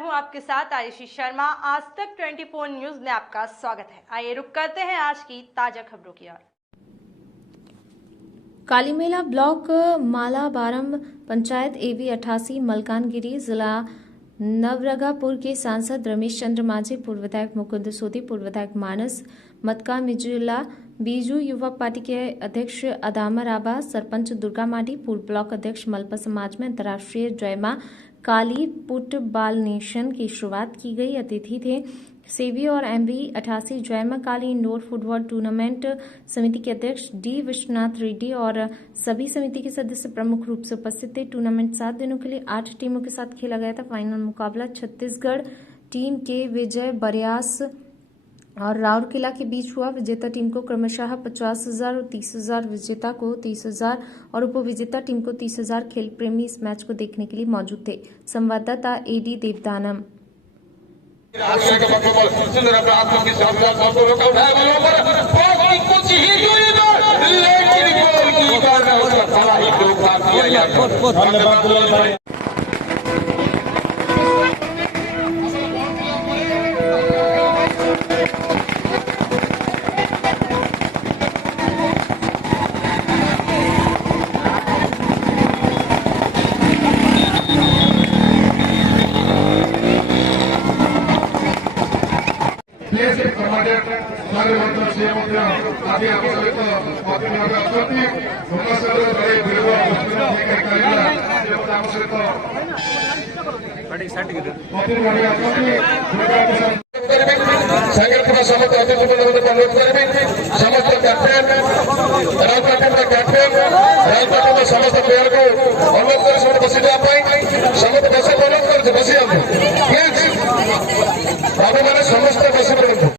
हूं आपके साथ आयुषी शर्मा। आज तक 24 न्यूज में आपका स्वागत है। आइए रुक करते हैं आज की ताजा खबरों की ओर। कालीमेला ब्लॉक मालाबारम पंचायत एवी 88 मलकानगिरी जिला नवरंगापुर के सांसद रमेश चंद्र मांझी, पूर्व विधायक मुकुंद सोधी, पूर्व विधायक मानस मटका मिजुला, बीजू युवा पार्टी के अध्यक्ष अदामर आबा, सरपंच दुर्गा माडी, पूर्व ब्लॉक अध्यक्ष मलपा समाज में अंतर्राष्ट्रीय जय मां काली फुटबॉल नेशन की शुरुआत की गई। अतिथि थे सेवी और एमवी 88 जय मां काली इंडोर फुटबॉल टूर्नामेंट समिति के अध्यक्ष डी विश्वनाथ रेड्डी और सभी समिति के सदस्य प्रमुख रूप से उपस्थित थे। टूर्नामेंट 7 दिनों के लिए 8 टीमों के साथ खेला गया था। फाइनल मुकाबला छत्तीसगढ़ टीम के विजय बरियास और राउरकेला के बीच हुआ। विजेता टीम को क्रमशः 50,000 और 30,000, विजेता को 30,000 और उपविजेता टीम को 30,000। खेल प्रेमी इस मैच को देखने के लिए मौजूद थे। संवाददाता एडी देवदानम। समस्त